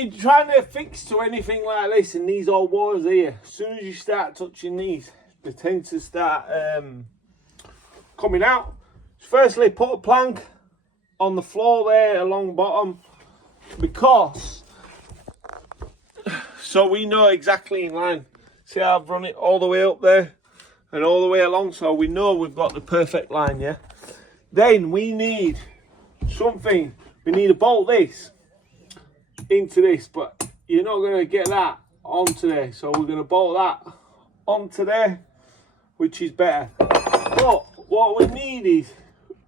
you're trying to fix to anything like this and these old walls here, as soon as you start touching these, they tend to start coming out. So firstly, put a plank on the floor there along bottom, because so we know exactly in line. See how I've run it all the way up there and all the way along, so we know we've got the perfect line, yeah? Then we need something, we need to bolt this into this, but you're not going to get that onto there, so we're going to bolt that onto there, which is better. But what we need is,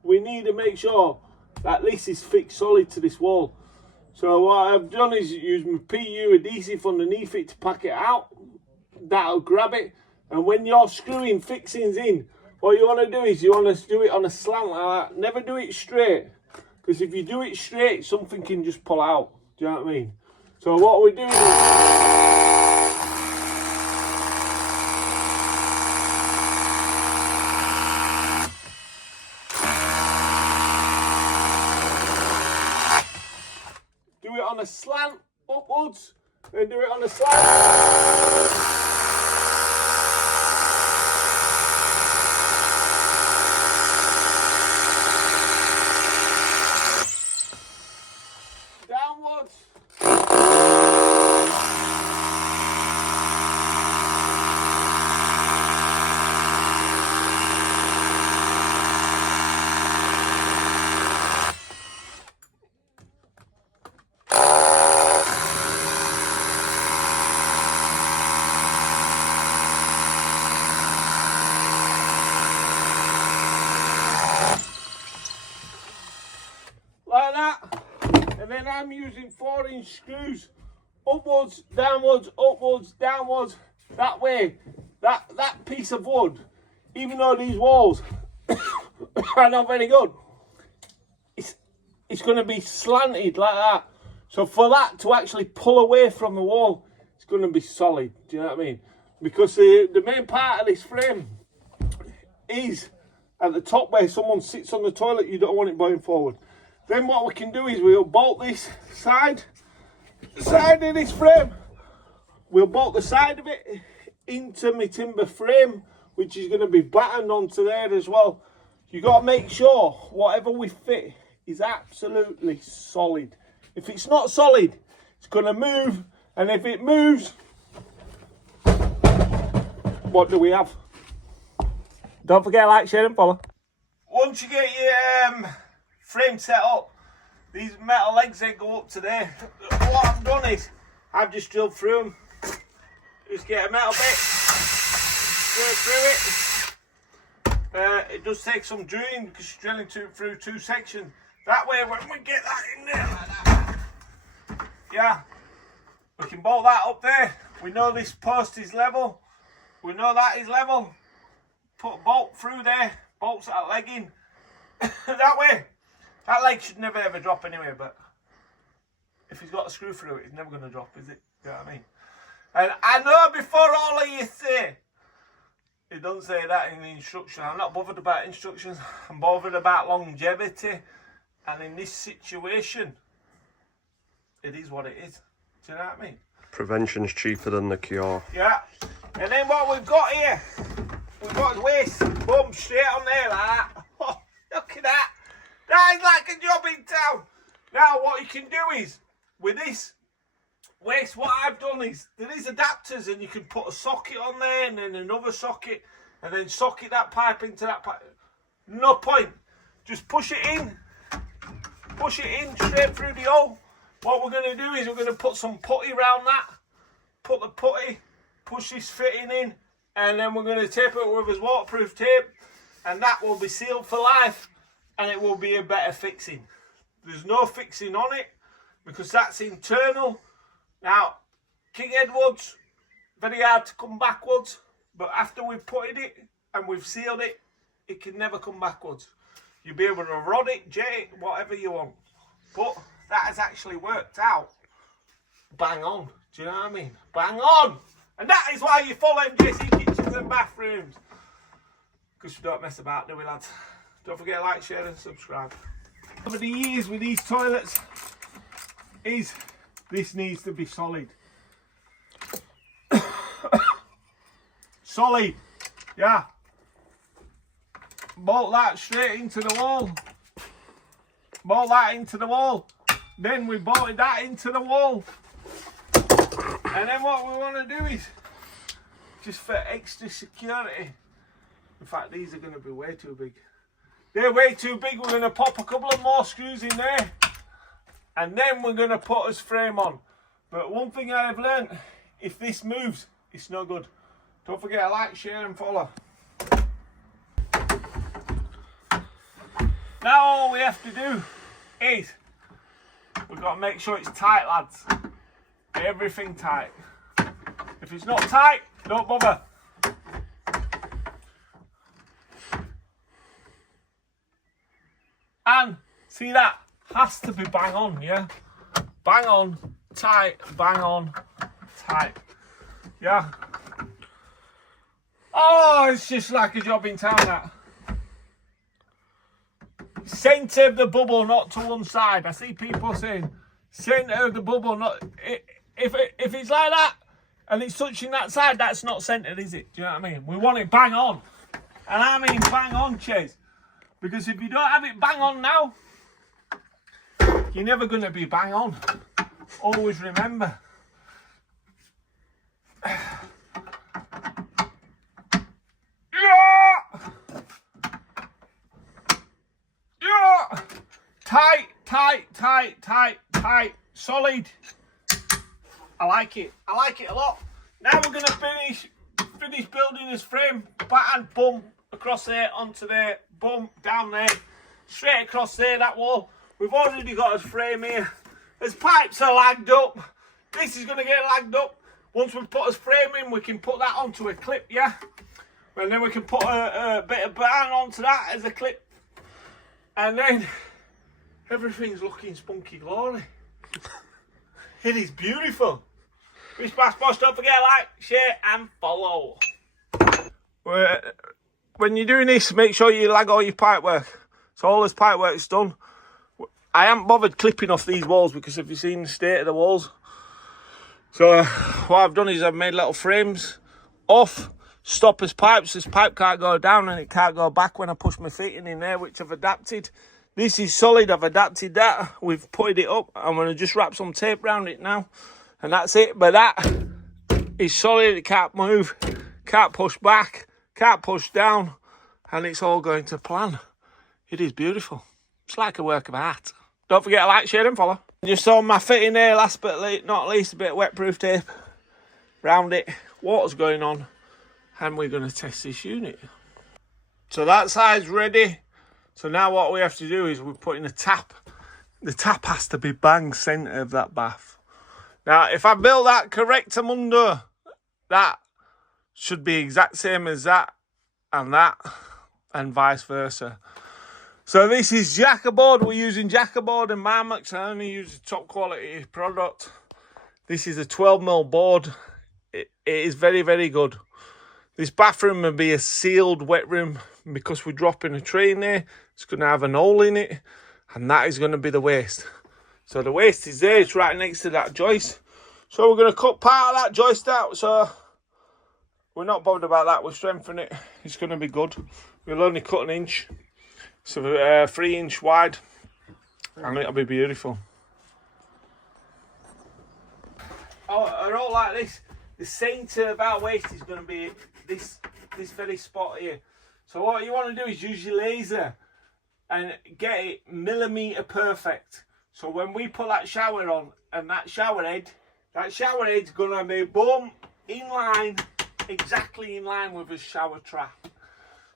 we need to make sure that this is fixed solid to this wall. So what I've done is use my PU adhesive underneath it to pack it out. That'll grab it, and when you're screwing fixings in, what you want to do is you want to do it on a slant like that. Never do it straight, because if you do it straight, something can just pull out. Do you know what I mean? So what we're doing is, do it on a slant upwards, and do it on a slant. Downwards. Like that. And then I'm using 4-inch screws, upwards, downwards, that way. That piece of wood, even though these walls are not very good, it's going to be slanted like that. So for that to actually pull away from the wall, it's going to be solid. Do you know what I mean? Because the main part of this frame is at the top where someone sits on the toilet. You don't want it going forward. Then what we can do is we'll bolt this side of this frame. We'll bolt the side of it into my timber frame, which is going to be battened onto there as well. You got to make sure whatever we fit is absolutely solid. If it's not solid, it's going to move, and if it moves, what do we have? Don't forget to like, share and follow. Once you get your frame set up, these metal legs then go up to there. What I've done is I've just drilled through them. Just get a metal bit, drill through it. It does take some drilling because you're drilling through two sections. That way, when we get that in there like that, yeah, we can bolt that up there. We know this post is level. We know that is level. Put a bolt through there, bolts that leg in. That way. That leg should never ever drop anyway, but if he's got a screw through it, it's never going to drop, is it? You know what I mean? And I know before all of you say, it doesn't say that in the instruction. I'm not bothered about instructions. I'm bothered about longevity. And in this situation, it is what it is. Do you know what I mean? Prevention's cheaper than the cure. Yeah. And then what we've got here, we've got his waist, boom, straight on there like that. Oh, look at that. That is like a job in town. Now what you can do is, with this waist, what I've done is, there is adapters and you can put a socket on there and then another socket and then socket that pipe into that pipe. No point. Just push it in straight through the hole. What we're going to do is we're going to put some putty around that. Put the putty, push this fitting in, and then we're going to tape it with his waterproof tape, and that will be sealed for life. And it will be a better fixing. There's no fixing on it because that's internal. Now, King Edward's very hard to come backwards, but after we've putted it and we've sealed it, it can never come backwards. You'll be able to rod it, jet it, whatever you want. But that has actually worked out bang on. Do you know what I mean? Bang on! And that is why you follow MJC Kitchens and Bathrooms. Because we don't mess about, do we, lads? Don't forget to like, share and subscribe. Over the years with these toilets is This needs to be solid. Solid. Yeah. Bolt that straight into the wall. Bolt that into the wall. Then we bolted that into the wall. And then what we want to do is, just for extra security, in fact these are going to be way too big. They're way too big. We're going to pop a couple of more screws in there. And then we're going to put his frame on. But one thing I have learnt, if this moves, it's no good. Don't forget to like, share and follow. Now all we have to do is, we've got to make sure it's tight, lads. Everything tight. If it's not tight, don't bother. And see, that has to be bang on, yeah? Bang on, tight, bang on, tight. Yeah. Oh, it's just like a job in town, that. Centre of the bubble, not to one side. I see people saying centre of the bubble, not. If it's like that and it's touching that side, that's not centred, is it? Do you know what I mean? We want it bang on. And I mean bang on, Chase. Because if you don't have it bang on now, you're never going to be bang on. Always remember. Tight, tight, tight, tight, tight, solid. I like it. I like it a lot. Now we're going to finish building his frame. Bang, boom, across there, onto there, boom, down there, straight across there, that wall. We've already got his frame here. His pipes are lagged up. This is going to get lagged up. Once we put his frame in, we can put that onto a clip, yeah? And then we can put a bit of bang onto that as a clip. And then everything's looking spunky glory. It is beautiful. Rich Bass Boss, don't forget to like, share and follow. When you're doing this, make sure you lag all your pipe work. So all this pipe work's done. I haven't bothered clipping off these walls because have you seen the state of the walls? So what I've done is I've made little frames off, stop his pipes. This pipe can't go down and it can't go back when I push my feet in there, which I've adapted. This is solid, I've adapted that. We've put it up. I'm going to just wrap some tape around it now. And that's it. But that is solid, it can't move, can't push back, can't push down. And it's all going to plan. It is beautiful. It's like a work of art. Don't forget to like, share and follow. Just on my fitting there, last but not least, a bit of wetproof tape round it. Water's going on. And we're going to test this unit. So that side's ready. So now what we have to do is we're putting a tap. The tap has to be bang centre of that bath. Now, if I build that correctum under, that should be exact same as that and vice versa. So this is Jackerboard. We're using Jackerboard and Marmux. I only use a top quality product. This is a 12mm board. It is very, very good. This bathroom will be a sealed wet room because we're dropping a tray in there. It's going to have an hole in it, and that is going to be the waste. So the waste is there. It's right next to that joist. So we're going to cut part of that joist out. So we're not bothered about that. We'll strengthen it. It's going to be good. We'll only cut 1 inch. So 3 inch wide, and it'll be beautiful. Oh, a roll like this, the centre of our waste is going to be this very spot here. So what you want to do is use your laser and get it millimetre perfect. So when we put that shower on and that shower head's going to be boom, in line, exactly in line with a shower trap.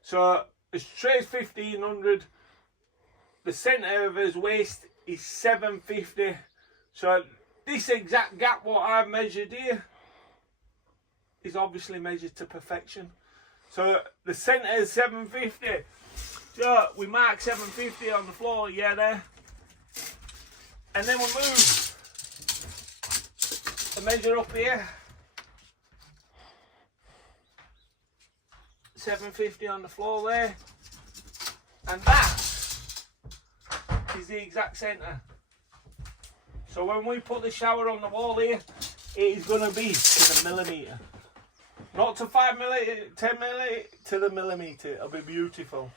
So his tray is 1500, the centre of his waist is 750. So this exact gap what I've measured here is obviously measured to perfection. So the centre is 750. So we mark 750 on the floor, yeah, there. And then we'll move the measure up here. 750 on the floor there. And that is the exact centre. So when we put the shower on the wall here, it is going to be to the millimetre. Not to 5 millimetre, 10 millimetre, to the millimetre. It'll be beautiful.